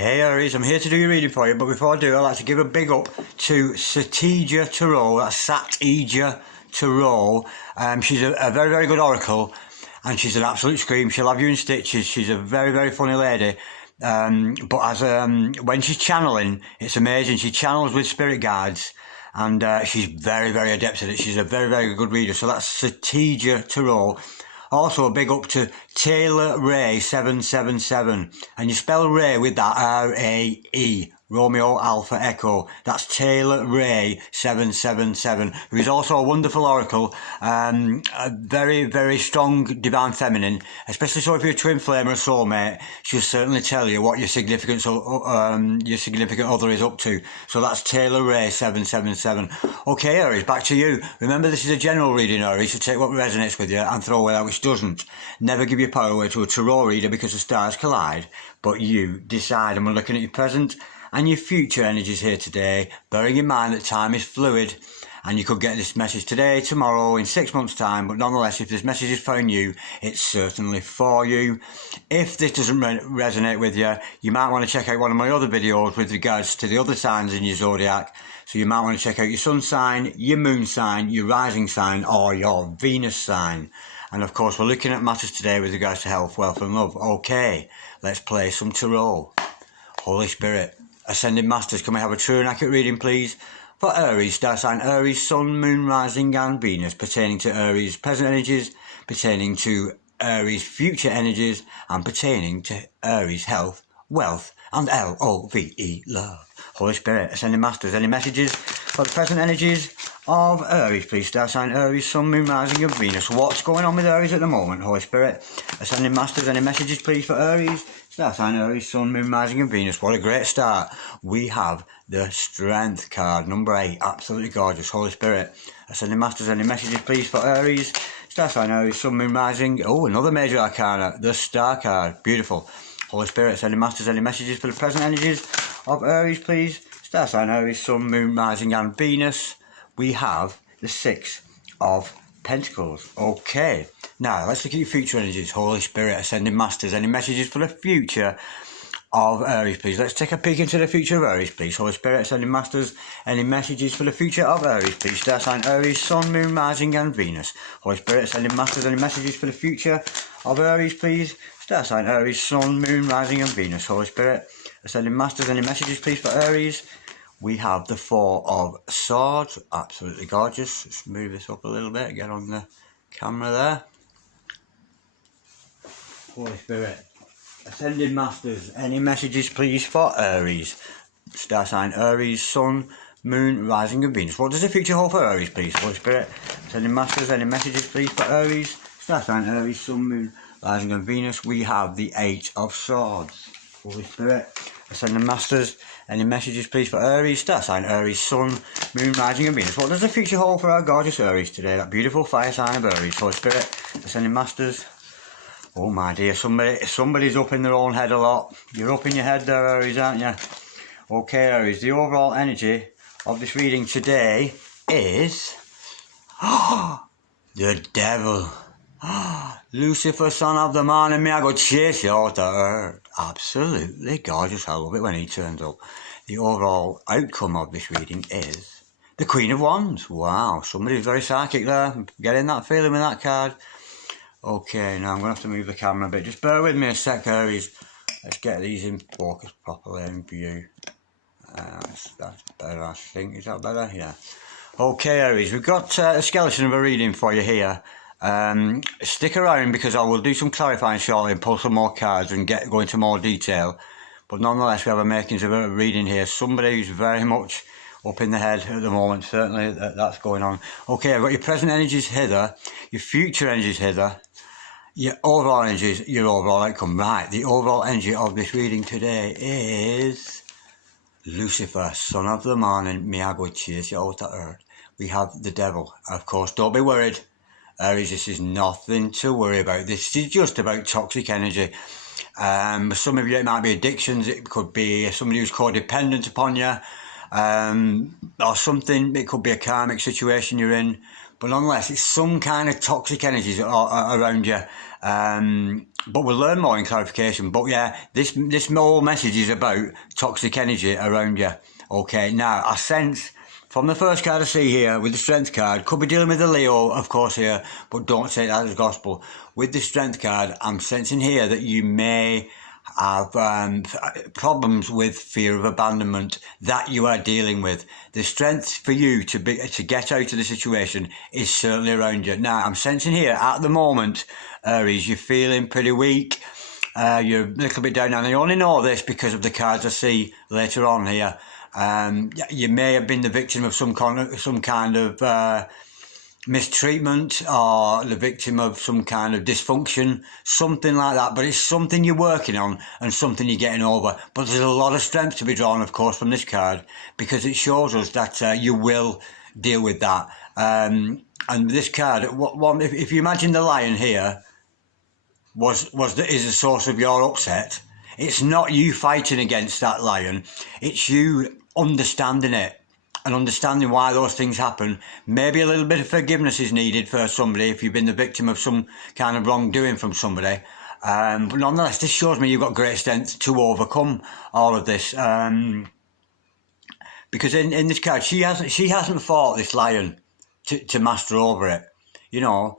Hey Aries, I'm here to do your reading for you, but before I do, I'd like to give a big up to Satija Tarot. That's Satija Tarot. She's a very, very good oracle, and she's an absolute scream. She'll have you in stitches. She's a very, very funny lady. But as when she's channeling, it's amazing. She channels with spirit guides, and she's very, very adept at it. She's a very, very good reader. So that's Satija Tarot. Also, a big up to Taylor Ray 777, and you spell Ray with that R-A-E, Romeo Alpha Echo. That's Taylor Ray 777, who is also a wonderful oracle, a very, very strong divine feminine, especially so if you're a twin flame or a soulmate. She'll certainly tell you what your significant other is up to. So that's Taylor Ray 777. Okay, Aries, back to you. Remember, this is a general reading, Aries, so take what resonates with you and throw away that which doesn't. Never give your power away to a tarot reader because the stars collide, but you decide. And we're looking at your present and your future energies here today, bearing in mind that time is fluid and you could get this message today, tomorrow, in 6 months' time, but nonetheless, if this message is found you, it's certainly for you. If this doesn't resonate with you, you might want to check out one of my other videos with regards to the other signs in your zodiac. So you might want to check out your sun sign, your moon sign, your rising sign, or your Venus sign. And of course, we're looking at matters today with regards to health, wealth and love. Okay, let's play some tarot. Holy Spirit, Ascending Masters, can we have a true and accurate reading, please? For Aries, star sign Aries, Sun, Moon, Rising and Venus, pertaining to Aries' present energies, pertaining to Aries' future energies, and pertaining to Aries' health, wealth, and L-O-V-E, love. Holy Spirit, Ascending Masters, any messages for the present energies of Aries, please? Star sign Aries, Sun, Moon, Rising and Venus. What's going on with Aries at the moment, Holy Spirit? Ascending Masters, any messages, please, for Aries? Star sign Aries, Sun, Moon, Rising and Venus. What a great start. We have the Strength card, number 8. Absolutely gorgeous. Holy Spirit, Ascending Masters, any messages, please, for Aries? Star sign Aries, Sun, Moon, Rising. Oh, another major arcana, the Star card. Beautiful. Holy Spirit, Ascending Masters, any messages for the present energies of Aries, please? Star sign Aries, Sun, Moon, Rising and Venus. We have the 6 of Pentacles. Okay, now let's look at your future energies. Holy Spirit, Ascending Masters, any messages for the future of Aries, please? Let's take a peek into the future of Aries, please. Holy Spirit, Ascending Masters, any messages for the future of Aries, please? Star sign Aries, Sun, Moon, Rising and Venus. Holy Spirit, Ascending Masters, any messages for the future of Aries, please? Star sign Aries, Sun, Moon, Rising and Venus. Holy Spirit, Ascending Masters, any messages, please, for Aries? We have the 4 of Swords. Absolutely gorgeous. Let's move this up a little bit, get on the camera there. Holy Spirit, Ascending Masters, any messages, please, for Aries? Star sign Aries, Sun, Moon, Rising and Venus. What does the future hold for Aries, please? Holy Spirit, Ascending Masters, any messages, please, for Aries? Star sign Aries, Sun, Moon, Rising and Venus. We have the 8 of Swords. Holy Spirit, Ascending Masters, any messages, please, for Aries? Star sign Aries, Sun, Moon, Rising and Venus. What does the future hold for our gorgeous Aries today? That beautiful fire sign of Aries. Holy Spirit, Ascending Masters. Oh my dear, somebody's up in their own head a lot. You're up in your head there, Aries, aren't you? Okay, Aries, the overall energy of this reading today is the Devil. Lucifer, son of the morning, may I go chase you out to earth. Absolutely gorgeous. I love it when he turns up. The overall outcome of this reading is the Queen of Wands. Wow, somebody's very psychic there. I'm getting that feeling with that card. Okay, now I'm going to have to move the camera a bit. Just bear with me a sec, Aries. Let's get these in focus properly in view. That's better, I think. Is that better? Yeah. Okay, Aries, we've got a skeleton of a reading for you here. Stick around because I will do some clarifying shortly and pull some more cards and go into more detail. But nonetheless, we have a makings of a reading here. Somebody who's very much up in the head at the moment, certainly that's going on. Okay, I've got your present energies hither, your future energies hither, your overall energies, your overall outcome. Right, the overall energy of this reading today is Lucifer, son of the morning, may I go chase you out to earth. We have the Devil. Of course, don't be worried, Aries, this is nothing to worry about. This is just about toxic energy. Some of you, it might be addictions, it could be somebody who's codependent upon you, or something. It could be a karmic situation you're in, but nonetheless, it's some kind of toxic energies around you. but we'll learn more in clarification. But yeah, this whole message is about toxic energy around you. Okay, now I sense from the first card I see here with the Strength card, could be dealing with the Leo, of course, here, but don't take that as gospel. With the Strength card, I'm sensing here that you may have problems with fear of abandonment that you are dealing with. The strength for you to get out of the situation is certainly around you. Now, I'm sensing here at the moment, Aries, you're feeling pretty weak. You're a little bit down, and I only know this because of the cards I see later on here. You may have been the victim of some kind of mistreatment, or the victim of some kind of dysfunction, something like that. But it's something you're working on and something you're getting over. But there's a lot of strength to be drawn, of course, from this card, because it shows us that you will deal with that. And this card, if you imagine the lion here is the source of your upset, it's not you fighting against that lion, it's you understanding it and understanding why those things happen. Maybe a little bit of forgiveness is needed for somebody if you've been the victim of some kind of wrongdoing from somebody. But nonetheless, this shows me you've got great strength to overcome all of this. Because in this card, she hasn't fought this lion to master over it. You know,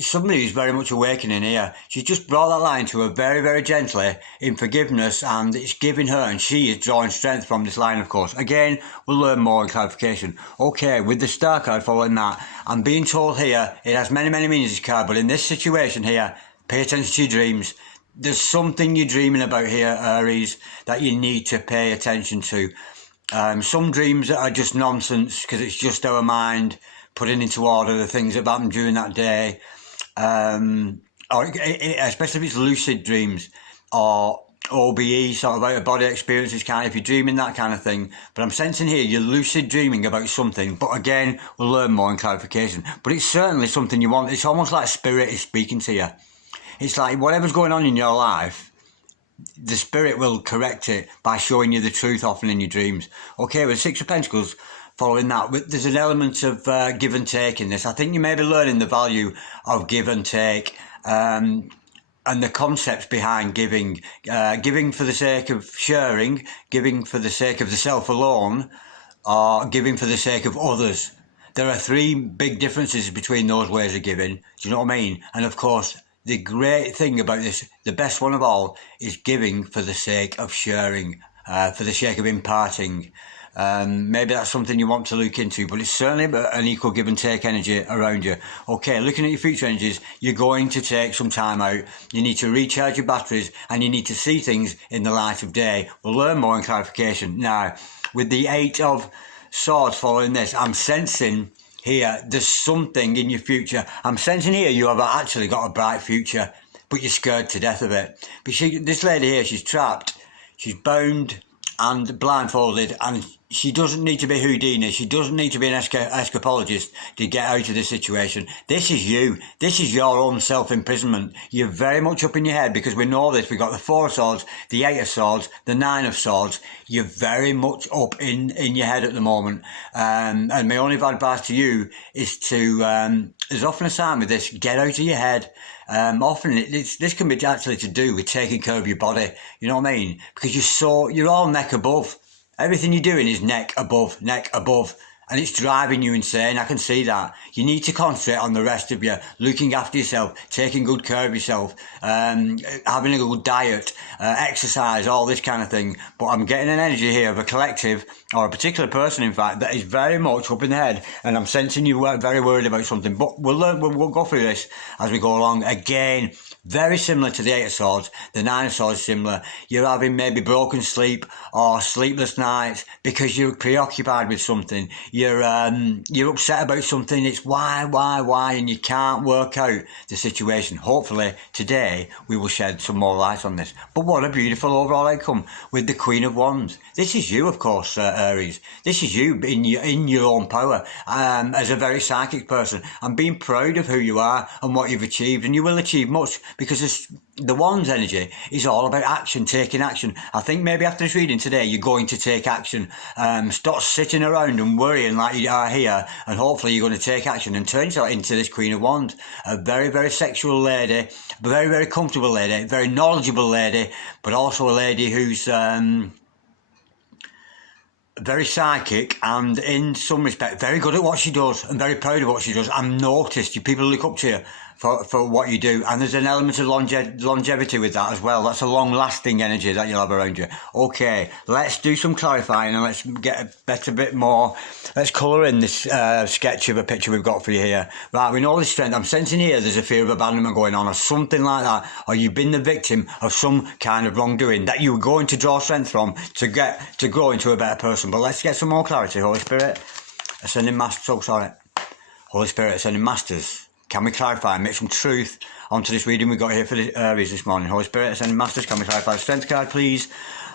somebody who's very much awakening here. She's just brought that lion to her very, very gently in forgiveness, and it's giving her, and she is drawing strength from this lion, of course. Again, we'll learn more in clarification. Okay, with the Star card following that, I'm being told here, it has many, many meanings, this card, but in this situation here, pay attention to your dreams. There's something you're dreaming about here, Aries, that you need to pay attention to. Some dreams are just nonsense, because it's just our mind putting into order the things that happened during that day, or especially if it's lucid dreams or OBE, sort of out-of-body experiences, if you're dreaming that kind of thing. But I'm sensing here you're lucid dreaming about something. But again, we'll learn more in clarification. But it's certainly something you want. It's almost like spirit is speaking to you. It's like whatever's going on in your life, the spirit will correct it by showing you the truth often in your dreams. Okay, with Six of Pentacles, following that, there's an element of give and take in this. I think you may be learning the value of give and take, and the concepts behind giving. Giving for the sake of sharing, giving for the sake of the self alone, or giving for the sake of others. There are three big differences between those ways of giving. Do you know what I mean? And of course, the great thing about this, the best one of all, is giving for the sake of sharing, for the sake of imparting. Maybe that's something you want to look into, but it's certainly an equal give and take energy around you. Okay, looking at your future energies, you're going to take some time out. You need to recharge your batteries, and you need to see things in the light of day. We'll learn more in clarification. Now, with the Eight of Swords following this, I'm sensing here there's something in your future. I'm sensing here you have actually got a bright future, but you're scared to death of it. But this lady here, she's trapped, she's bound and blindfolded, and she doesn't need to be Houdini. She doesn't need to be an escapologist to get out of this situation. This is you. This is your own self-imprisonment. You're very much up in your head, because we know this. We've got the Four of Swords, the Eight of Swords, the Nine of Swords. You're very much up in your head at the moment. And my only advice to you is to, there's often a sign with this, get out of your head. Often this can be actually to do with taking care of your body. You know what I mean? Because you're all neck above. Everything you're doing is neck above, and it's driving you insane. I can see that. You need to concentrate on the rest of you, looking after yourself, taking good care of yourself, having a good diet, exercise, all this kind of thing. But I'm getting an energy here of a collective, or a particular person, in fact, that is very much up in the head, and I'm sensing you are very worried about something. But we'll go through this as we go along. Again, very similar to the Eight of Swords. The Nine of Swords is similar. You're having maybe broken sleep or sleepless nights because you're preoccupied with something. You're upset about something. It's why, and you can't work out the situation. Hopefully today we will shed some more light on this. But what a beautiful overall outcome with the Queen of Wands. This is you, of course, Aries. This is you in your own power, as a very psychic person, and being proud of who you are and what you've achieved. And you will achieve much, because the Wands energy is all about action, taking action. I think maybe after this reading today, you're going to take action. Stop sitting around and worrying like you are here, and hopefully you're going to take action and turn yourself into this Queen of Wands. A very, very sexual lady, very, very comfortable lady, very knowledgeable lady, but also a lady who's very psychic and in some respect very good at what she does and very proud of what she does. I'm noticed you people look up to you for what you do, and there's an element of longevity with that as well. That's a long-lasting energy that you'll have around you. Okay, let's do some clarifying and let's get a better bit more. Let's colour in this sketch of a picture we've got for you here. Right, we know the strength. I'm sensing here there's a fear of abandonment going on or something like that, or you've been the victim of some kind of wrongdoing that you were going to draw strength from to grow into a better person. But let's get some more clarity. Holy Spirit, ascending masters. Oh, sorry. Holy Spirit, ascending masters. Can we clarify and make some truth onto this reading we got here for the Aries this morning? Holy Spirit, ascending masters, can we clarify the strength card, please?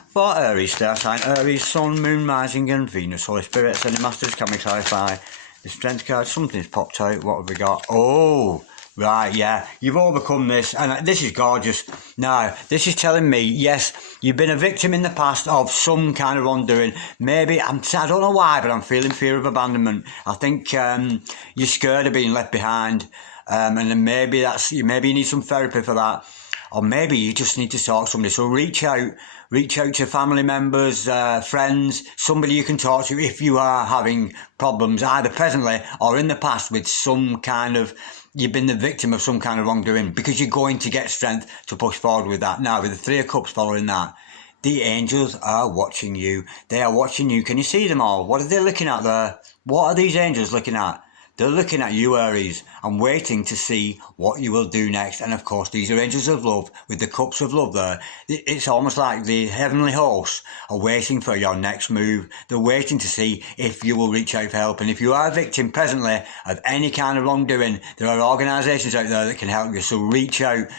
For Aries, star sign Aries, Sun, Moon, Rising and Venus. Holy Spirit, ascending masters, can we clarify the strength card? Something's popped out. What have we got? Oh, right, yeah. You've overcome this, and this is gorgeous. Now, this is telling me, yes, you've been a victim in the past of some kind of wrongdoing. Maybe, I don't know why, but I'm feeling fear of abandonment. I think you're scared of being left behind, and then maybe you need some therapy for that. Or maybe you just need to talk to somebody. So reach out to family members, friends, somebody you can talk to if you are having problems, either presently or in the past with some kind of, you've been the victim of some kind of wrongdoing, because you're going to get strength to push forward with that. Now, with the Three of Cups following that, the angels are watching you. They are watching you. Can you see them all? What are they looking at there? What are these angels looking at? They're looking at you, Aries, and waiting to see what you will do next. And of course, these are angels of love with the cups of love there. It's almost like the heavenly hosts are waiting for your next move. They're waiting to see if you will reach out for help. And if you are a victim presently of any kind of wrongdoing, there are organisations out there that can help you. So reach out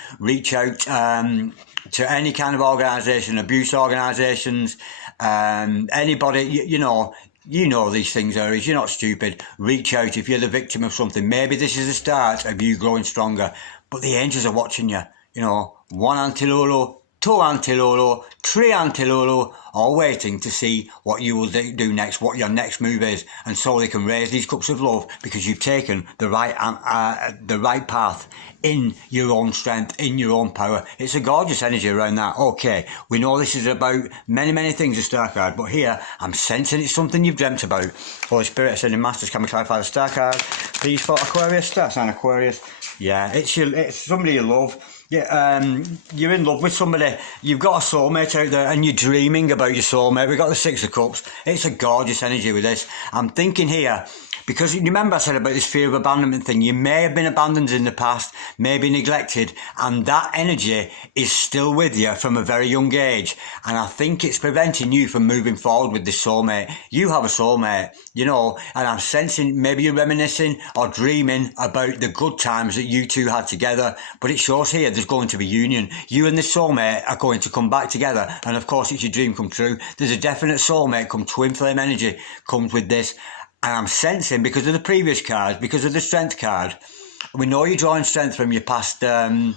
to any kind of organisation, abuse organisations, anybody, you know these things, Aries. You're not stupid. Reach out if you're the victim of something. Maybe this is the start of you growing stronger. But the angels are watching you. One Antilolo, two Antilolo, three Antilolo, all waiting to see what you will do next, what your next move is. And so they can raise these cups of love because you've taken the right path in your own strength, in your own power. It's a gorgeous energy around that. Okay, we know this is about many, many things, a star card, but here I'm sensing it's something you've dreamt about. Holy Spirit, ascending masters, can we clarify the star card, please, for Aquarius, star sign Aquarius? Yeah, it's somebody you love. Yeah, you're in love with somebody. You've got a soulmate out there and you're dreaming about your soulmate. We've got the Six of Cups. It's a gorgeous energy with this. I'm thinking here, because you remember I said about this fear of abandonment thing, you may have been abandoned in the past, maybe neglected, and that energy is still with you from a very young age. And I think it's preventing you from moving forward with this soulmate. You have a soulmate, and I'm sensing maybe you're reminiscing or dreaming about the good times that you two had together. But it shows here there's going to be union. You and this soulmate are going to come back together. And of course, it's your dream come true. There's a definite soulmate come twin flame energy comes with this. And I'm sensing, because of the previous cards, because of the strength card, we know you're drawing strength from your past, I'm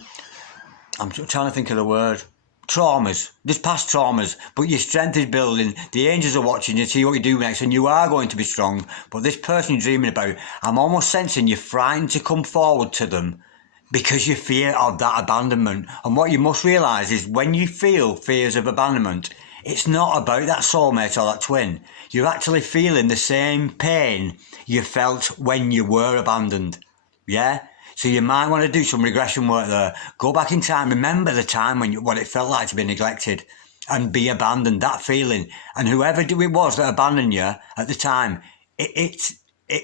trying to think of the word, traumas. There's past traumas, but your strength is building. The angels are watching you, see what you do next, and you are going to be strong. But this person you're dreaming about, I'm almost sensing you're frightened to come forward to them because you fear of that abandonment. And what you must realise is when you feel fears of abandonment, it's not about that soulmate or that twin. You're actually feeling the same pain you felt when you were abandoned. Yeah? So you might want to do some regression work there. Go back in time. Remember the time what it felt like to be neglected and be abandoned, that feeling. And whoever it was that abandoned you at the time,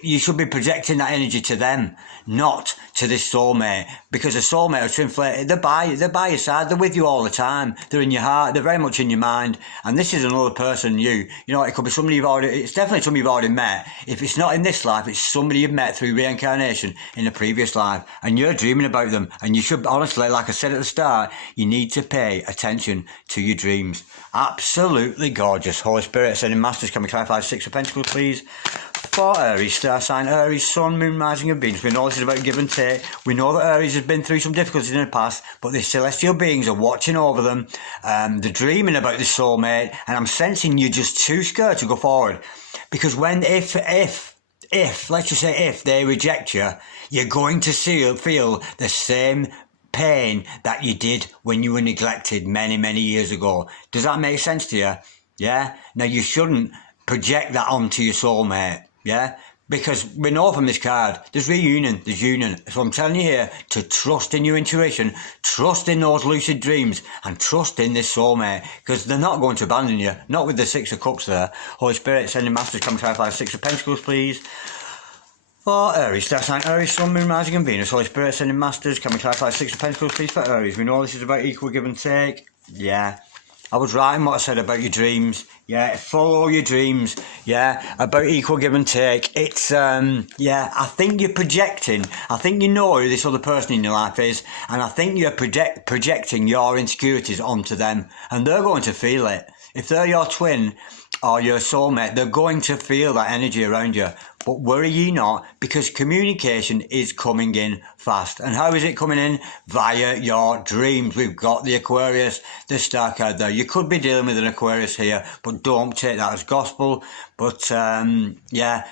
you should be projecting that energy to them, not to this soulmate. Because a soulmate or twin flame, they're by your side, they're with you all the time. They're in your heart, they're very much in your mind. And this is another person, it could be somebody it's definitely somebody you've already met. If it's not in this life, it's somebody you've met through reincarnation in a previous life. And you're dreaming about them. And you should, honestly, like I said at the start, you need to pay attention to your dreams. Absolutely gorgeous. Holy Spirit, ascending masters, can we clarify Six of Pentacles, please? For Aries, star sign Aries, Sun, Moon, Rising and Venus. We know this is about give and take. We know that Aries has been through some difficulties in the past, but the celestial beings are watching over them. They're dreaming about the soulmate, and I'm sensing you're just too scared to go forward. Because if, let's just say if they reject you, you're going to feel the same pain that you did when you were neglected many, many years ago. Does that make sense to you? Yeah? Now, you shouldn't project that onto your soulmate. Yeah? Because we know from this card, there's reunion, there's union. So I'm telling you here to trust in your intuition, trust in those lucid dreams, and trust in this soulmate. Because they're not going to abandon you. Not with the Six of Cups there. Holy Spirit, sending masters, come clarify. Six of Pentacles, please. For Aries, star sign Aries, Sun, Moon, Rising and Venus. Holy Spirit, sending masters, can we clarify? Six of Pentacles, please, for Aries. We know this is about equal give and take. Yeah. I was right in what I said about your dreams. Yeah, follow your dreams. Yeah, about equal give and take. It's, yeah, I think you're projecting. I think you know who this other person in your life is. And I think you're projecting your insecurities onto them. And they're going to feel it. If they're your twin or your soulmate, they're going to feel that energy around you. But worry ye not, because communication is coming in fast. And how is it coming in? Via your dreams. We've got the Aquarius, the star card there. You could be dealing with an Aquarius here, but don't take that as gospel. But, yeah,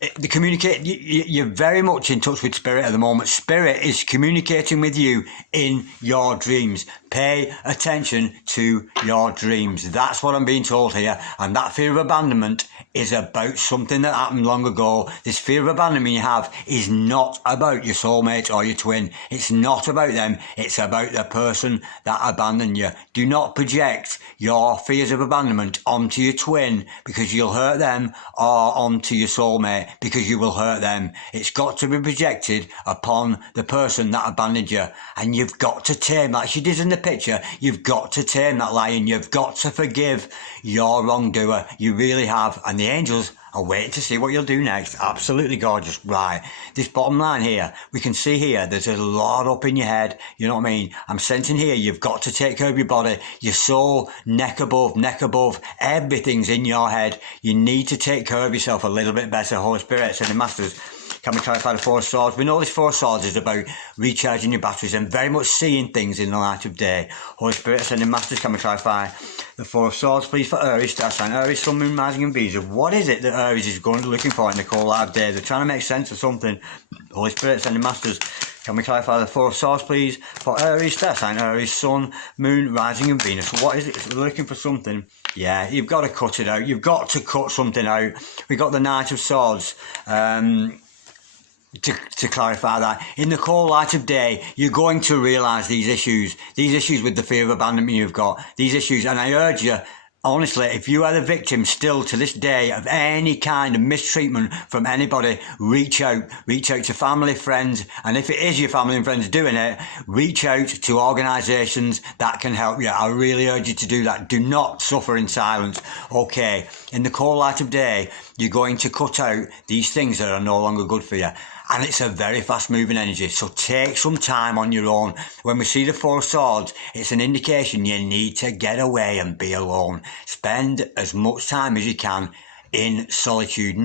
the you're very much in touch with Spirit at the moment. Spirit is communicating with you in your dreams. Pay attention to your dreams. That's what I'm being told here. And that fear of abandonment is about something that happened long ago. This fear of abandonment you have is not about your soulmate or your twin. It's not about them. It's about the person that abandoned you. Do not project your fears of abandonment onto your twin, because you'll hurt them, or onto your soulmate, because you will hurt them. It's got to be projected upon the person that abandoned you. And you've got to tame, like she did in the picture, you've got to tame that lion. You've got to forgive your wrongdoer. You really have. And the angels are waiting to see what you'll do next. Absolutely gorgeous. Right. This bottom line here, we can see here, there's a lot up in your head. You know what I mean? I'm sensing here, you've got to take care of your body. Your soul, neck above, everything's in your head. You need to take care of yourself a little bit better. Holy Spirit, sending masters, can we clarify the Four of Swords? We know this Four of Swords is about recharging your batteries and very much seeing things in the light of day. Holy Spirit, sending masters, can we clarify the Four of Swords, please, for Aries, star sign Aries, Sun, Moon, Rising and Venus. What is it that Aries is going looking for in the cold light of day? They're trying to make sense of something. Holy Spirit, sending masters, can we clarify the Four of Swords, please, for Aries, star sign Aries, Sun, Moon, Rising and Venus. What is it? They're looking for something. Yeah, you've got to cut it out. You've got to cut something out. We got the Knight of Swords. To clarify that, in the cold light of day, you're going to realise these issues with the fear of abandonment you've got, these issues. And I urge you, honestly, if you are the victim still to this day of any kind of mistreatment from anybody, reach out to family, friends, and if it is your family and friends doing it, reach out to organisations that can help you. I really urge you to do that. Do not suffer in silence. Okay, in the cold light of day, you're going to cut out these things that are no longer good for you. And it's a very fast moving energy. So take some time on your own. When we see the Four of Swords, it's an indication you need to get away and be alone. Spend as much time as you can in solitude.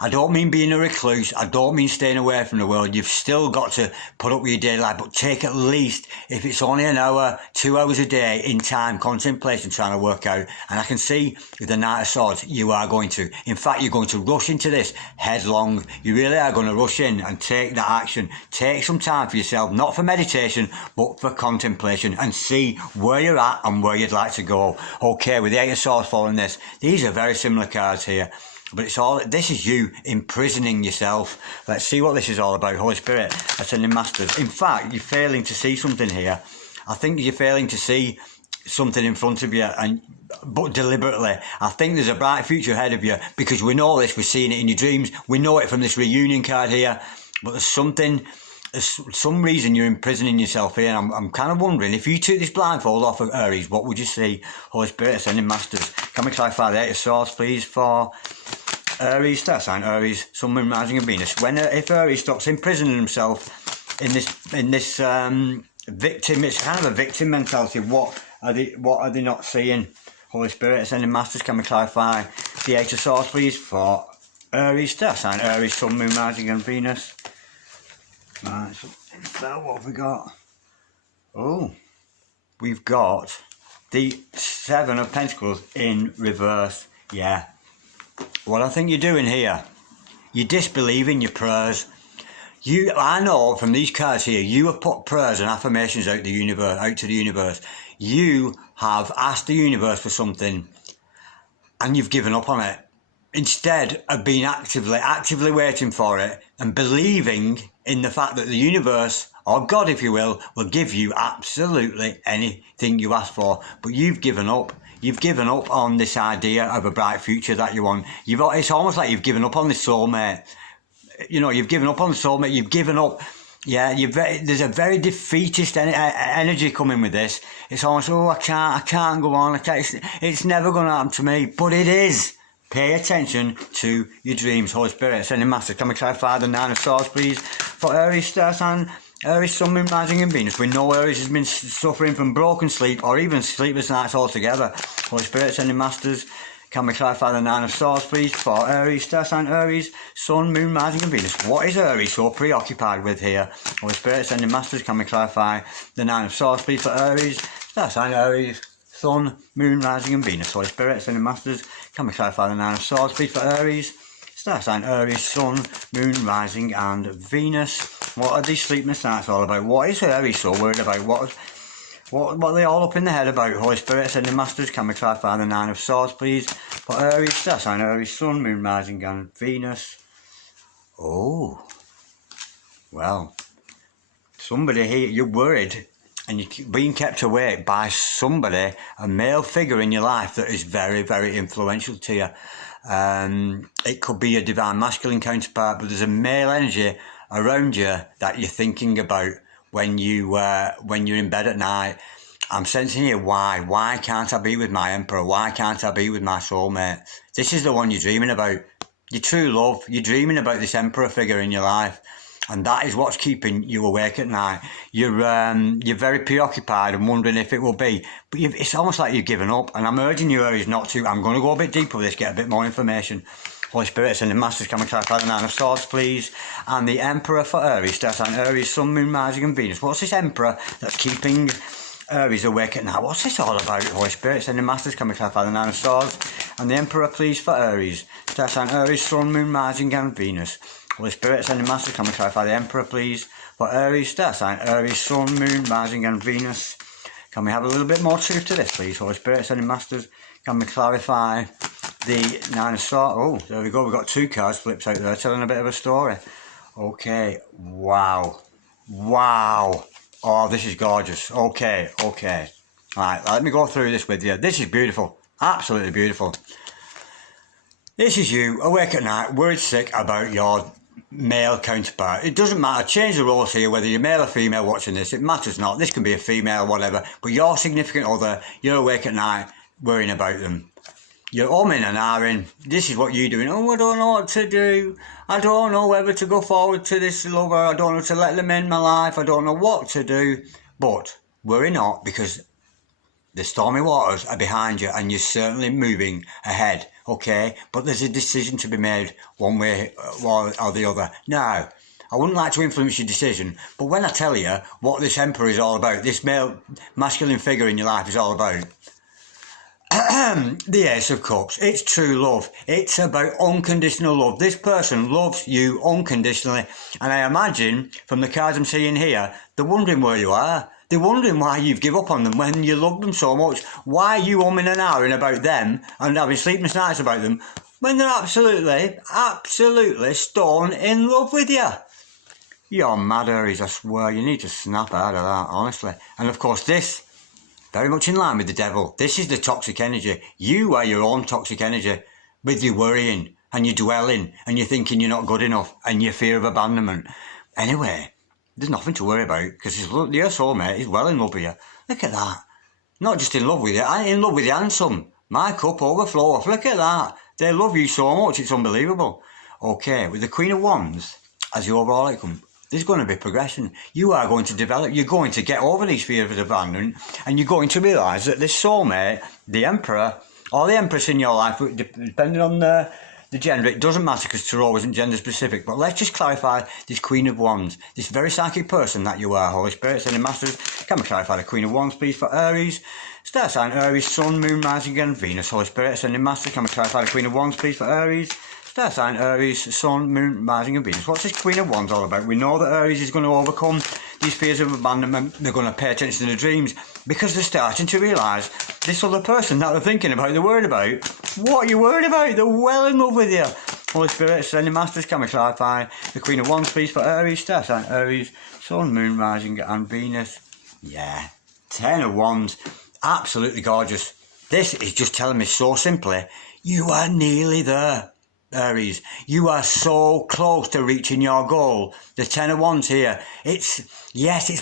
I don't mean being a recluse. I don't mean staying away from the world. You've still got to put up with your daily life, but take at least, if it's only an hour, 2 hours a day in time, contemplating, trying to work out. And I can see with the Knight of Swords, you are going to. In fact, you're going to rush into this headlong. You really are going to rush in and take that action. Take some time for yourself, not for meditation, but for contemplation, and see where you're at and where you'd like to go. Okay, with the Eight of Swords following this, these are very similar cards here. But this is you imprisoning yourself. Let's see what this is all about. Holy Spirit, ascending masters. In fact, you're failing to see something here. I think you're failing to see something in front of you, but deliberately. I think there's a bright future ahead of you, because we know this, we're seeing it in your dreams. We know it from this reunion card here. But there's some reason you're imprisoning yourself here. And I'm kind of wondering, if you took this blindfold off of Aries, what would you see? Holy Spirit, ascending masters. Can we clarify the Eight of Swords, please, for Aries, star sign Aries, Sun, Moon, Rising and Venus. If Aries stops imprisoning himself in this victim, it's kind of a victim mentality. What are they not seeing? Holy Spirit, Ascending Masters, can we clarify the Eight of Swords, please, for Aries, star sign Aries, Sun, Moon, Rising and Venus. Right, so what have we got? Oh, we've got the Seven of Pentacles in reverse. Yeah. What I think you're doing here, you disbelieve in your prayers. I know from these cards here, you have put prayers and affirmations out to the universe. You have asked the universe for something and you've given up on it. Instead of being actively waiting for it and believing in the fact that the universe, or God if you will give you absolutely anything you ask for. But you've given up. You've given up on this idea of a bright future that you want. It's almost like you've given up on this soulmate. You know, you've given up on the soulmate. You've given up. Yeah, there's a very defeatist energy coming with this. It's almost, oh, I can't go on. It's never going to happen to me. But it is. Pay attention to your dreams. Holy Spirit, Ascending Master, can we clarify the Nine of Swords, please? For Aries, star sign, Aries, Sun, Moon, Rising and Venus. We know Aries has been suffering from broken sleep or even sleepless nights altogether. Holy Spirit, Ascending Masters, can we clarify the Nine of Swords, please? For Aries, star sign Aries, Sun, Moon, Rising and Venus. What is Aries so preoccupied with here? Holy Spirit, Ascending Masters, can we clarify the Nine of Swords, please? For Aries, star sign Aries, Sun, Moon, Rising and Venus. Holy Spirit, Ascending Masters, can we clarify the Nine of Swords, please? For Aries, star sign Aries, Sun, Moon, Rising and Venus. What are these sleepless nights all about? What is Aries so worried about? What are they all up in the head about? Holy Spirit, Ascending Masters, can we clarify the Nine of Swords, please? For Aries, star sign Aries, Sun, Moon, Rising and Venus. Oh, well, somebody here, you're worried and you're being kept awake by somebody, a male figure in your life that is very, very influential to you. It could be a divine masculine counterpart, but there's a male energy around you that you're thinking about when you're in bed at night. I'm sensing here, why can't I be with my emperor? Why can't I be with my soulmate? This is the one you're dreaming about. Your true love. You're dreaming about this emperor figure in your life. And that is what's keeping you awake at night. You're very preoccupied and wondering if it will be. But it's almost like you've given up. And I'm urging you, Aries, not to. I'm going to go a bit deeper with this, get a bit more information. Holy Spirit, and the Masters, can we clarify the Nine of Swords, please? And the Emperor for Aries, star sign Aries, Sun, Moon, Rising and Venus. What's this Emperor that's keeping Aries awake at night? What's this all about? Holy Spirit, and the Masters, can we clarify the Nine of Swords? And the Emperor, please, for Aries, star sign Aries, Sun, Moon, Rising and Venus. Holy Spirit, and the Masters, can we clarify the Emperor, please? For Aries, star sign Aries, Sun, Moon, Rising and Venus. Can we have a little bit more truth to this, please? Holy Spirit, and the Masters, can we clarify the Nine of Swords? Oh, there we go. We've got two cards flips out there telling a bit of a story. Okay. Wow. Oh, this is gorgeous. Okay. Right, let me go through this with you. This is beautiful. Absolutely beautiful. This is you, awake at night, worried sick about your male counterpart. It doesn't matter. Change the roles here, whether you're male or female watching this. It matters not. This can be a female, whatever. But your significant other, you're awake at night worrying about them. You're umming and ahhing. This is what you're doing. Oh, I don't know what to do. I don't know whether to go forward to this lover. I don't know to let them in my life. I don't know what to do. But worry not, because the stormy waters are behind you and you're certainly moving ahead, okay? But there's a decision to be made one way or the other. Now, I wouldn't like to influence your decision, but when I tell you what this Emperor is all about, this male masculine figure in your life is all about, the Ace of Cups, it's true love. It's about unconditional love. This person loves you unconditionally, and I imagine from the cards I'm seeing here, they're wondering where you are. They're wondering why you've given up on them when you love them so much. Why are you umming and ahhing about them and having sleepless nights about them when they're absolutely stone in love with you? You're mad, Aries, I swear. You need to snap out of that, honestly. And of course this, very much in line with the devil. This is the toxic energy. You are your own toxic energy with your worrying and your dwelling and you're thinking you're not good enough and your fear of abandonment. Anyway, there's nothing to worry about because your soulmate is well in love with you. Look at that. Not just in love with you, in love with you and some. My cup overflows. Look at that. They love you so much, it's unbelievable. Okay, with the Queen of Wands as your overall outcome. there's going to be progression. You are going to develop. You're going to get over these fears of abandonment, and you're going to realise that this soulmate, the Emperor, or the Empress in your life, depending on the gender, it doesn't matter because Tarot isn't gender specific, but let's just clarify this Queen of Wands, this very psychic person that you are, Holy Spirit, Sending Masters. Can we clarify the Queen of Wands, please, for Aries? Star sign Aries, Sun, Moon, Rising, and Venus. Holy Spirit, Sending Masters. Can we clarify the Queen of Wands, please, for Aries? Star sign Aries, Sun, Moon, Rising, and Venus. What's this Queen of Wands all about? We know that Aries is going to overcome these fears of abandonment. They're going to pay attention to the dreams because they're starting to realise this other person that they're thinking about, they're worried about. What are you worried about? They're well in love with you. Holy Spirit, Sending Masters, can we clarify the Queen of Wands, please, for Aries? Star sign Aries, Sun, Moon, Rising, and Venus. Yeah, 10 of Wands. Absolutely gorgeous. This is just telling me so simply, you are nearly there, Aries. You are so close to reaching your goal. The 10 of Wands here. It's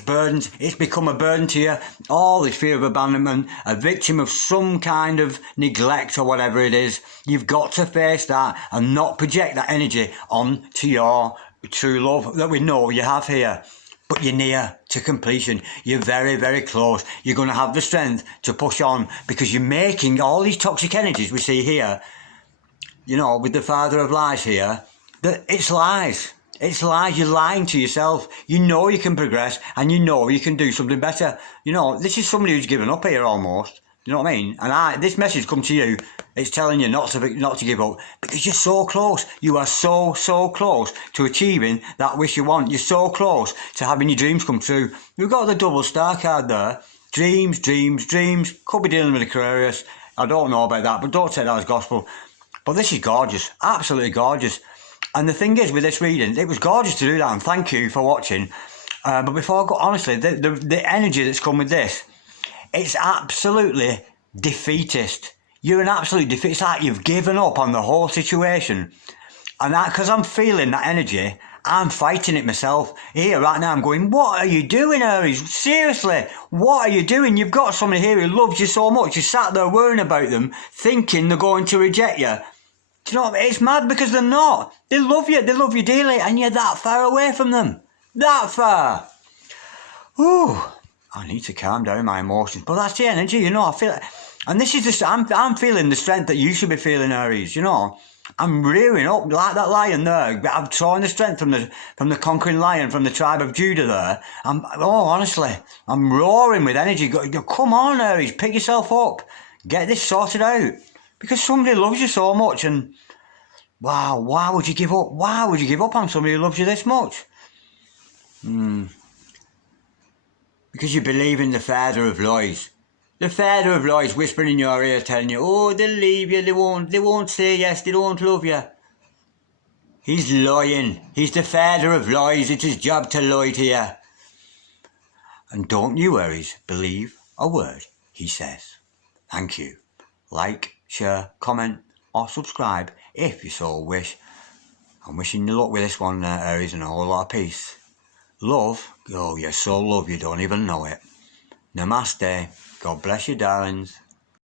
burdened. It's become a burden to you. All this fear of abandonment, a victim of some kind of neglect or whatever it is. You've got to face that and not project that energy on to your true love that we know you have here. But you're near to completion. You're very, very close. You're going to have the strength to push on because you're making all these toxic energies we see here, you know, with the Father of Lies here, that it's lies. It's lies. You're lying to yourself. You know you can progress and you know you can do something better. You know, this is somebody who's given up here almost. You know what I mean? And this message come to you. It's telling you not to give up because you're so close. You are so close to achieving that wish you want. You're so close to having your dreams come true. We've got the double star card there. Dreams. Could be dealing with Aquarius. I don't know about that, but don't take that as gospel. But this is gorgeous. Absolutely gorgeous. And the thing is with this reading, it was gorgeous to do that, and thank you for watching. But before I go, honestly, the energy that's come with this, it's absolutely defeatist. You're an absolute defeat. It's like you've given up on the whole situation. And because I'm feeling that energy, I'm fighting it myself. Here, right now, I'm going, what are you doing, Aries? Seriously, what are you doing? You've got somebody here who loves you so much. You sat there worrying about them, thinking they're going to reject you. Do you know what I mean? It's mad because they're not. They love you dearly, and you're that far away from them. That far. Ooh. I need to calm down my emotions. But that's the energy, you know, I feel it. And this is just, I'm feeling the strength that you should be feeling, Aries, you know. I'm rearing up like that lion there. I'm drawing the strength from the conquering lion, from the tribe of Judah there. Honestly, I'm roaring with energy. Come on, Aries, pick yourself up. Get this sorted out. Because somebody loves you so much and, wow, why would you give up? Why would you give up on somebody who loves you this much? Because you believe in the Father of Lies. The Father of Lies whispering in your ear telling you, oh, they'll leave you, they won't say yes, they don't love you. He's lying. He's the Father of Lies. It's his job to lie to you. And don't you, Aries, believe a word he says. Thank you. Like, share, comment or subscribe if you so wish. I'm wishing you luck with this one, Aries, and a whole lot of peace. Love, oh, you're so love you don't even know it. Namaste. God bless you, darlings.